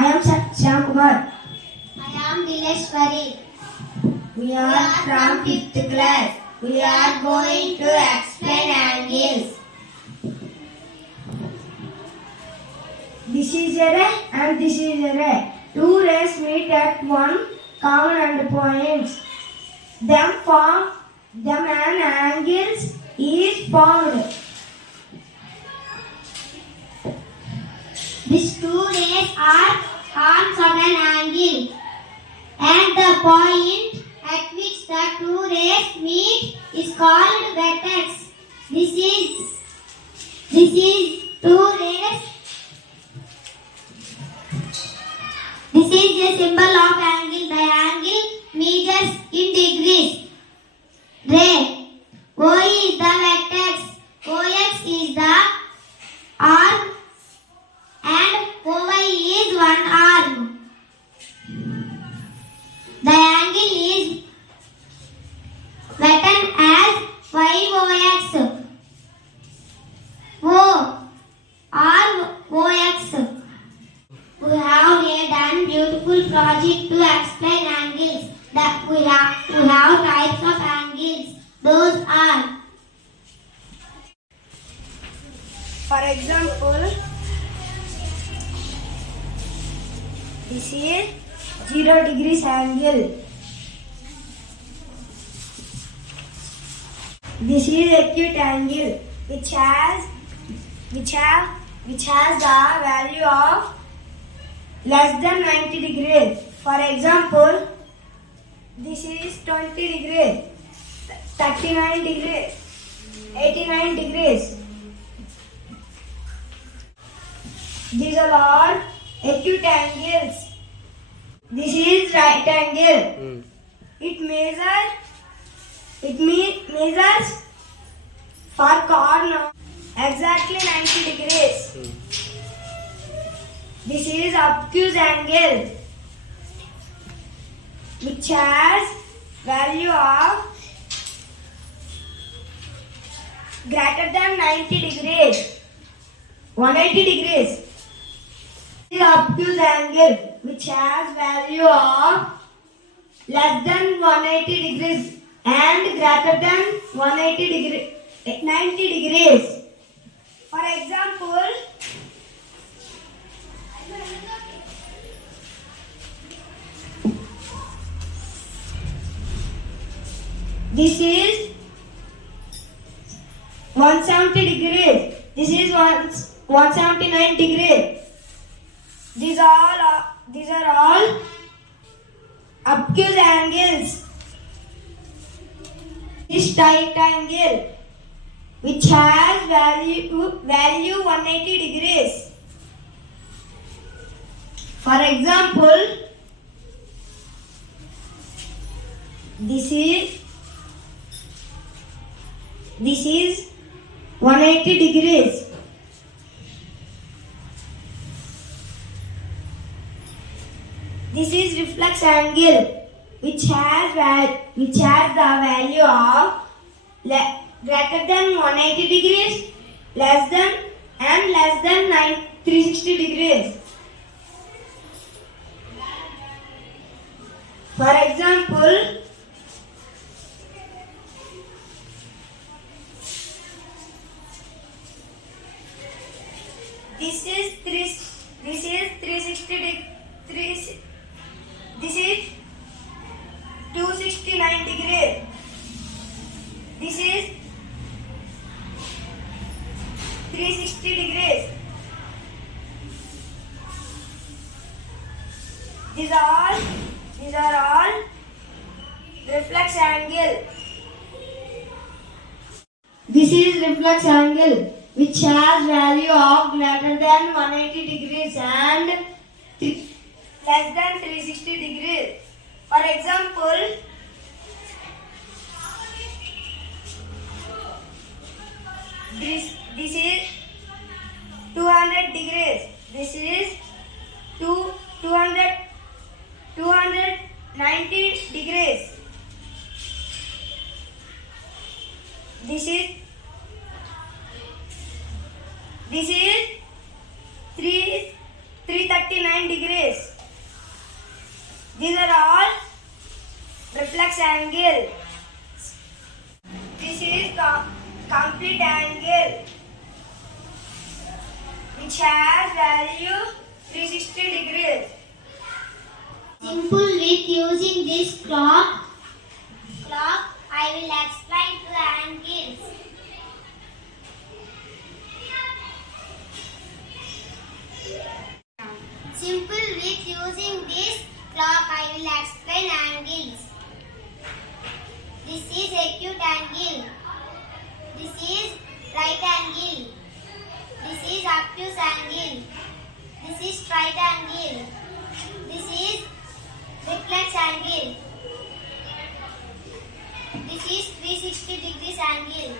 I am Shyam Kumar. I am Dileshwari. We are from 5th class. We are going to explain angles. This is a ray and this is a ray. Two rays meet at one common endpoint. Them an angles is formed. These two rays are arms of an angle, and the point at which the two rays meet is called vertex. This is two rays. This is a symbol of angle. The angle measures in degrees. Ray. O is the vertex. OX is the arm. And OY is one arm. The angle is written as 5OX. OX. We have here done beautiful project to explain angles. That we have types of angles. Those are, For example, this is 0 degrees angle. This is acute angle, which has the value of less than 90 degrees. For example, this is 20 degrees, 39 degrees, 89 degrees. These are all acute angles. This is right angle. It measures for corner exactly 90 degrees. This is obtuse angle, which has value of greater than 90 degrees, 180 degrees. This is obtuse angle, which has value of less than 180 degrees and greater than 180 degree, 90 degrees. For example, this is 170 degrees. This is 179 degrees. These are all obtuse angles. This tight angle, which has value 180 degrees. For example, this is 180 degrees. This is reflex angle, which has the value of greater than 180 degrees, less than 360 degrees. For example, this is 360 degrees. This is 269 degrees. This is 360 degrees. These are all reflex angle. This is reflex angle, which has value of greater than 180 degrees and less than 360 degrees. For example, this is 200 degrees. This is 290 degrees. This is 339 degrees. reflex angle. This is complete angle which has value 360 degrees. Simple with using this clock, I will explain two angles. Simple with using this clock, I will explain angles. This is acute angle. This is right angle. This is obtuse angle. This is straight angle. This is reflex angle. This is 360 degrees angle.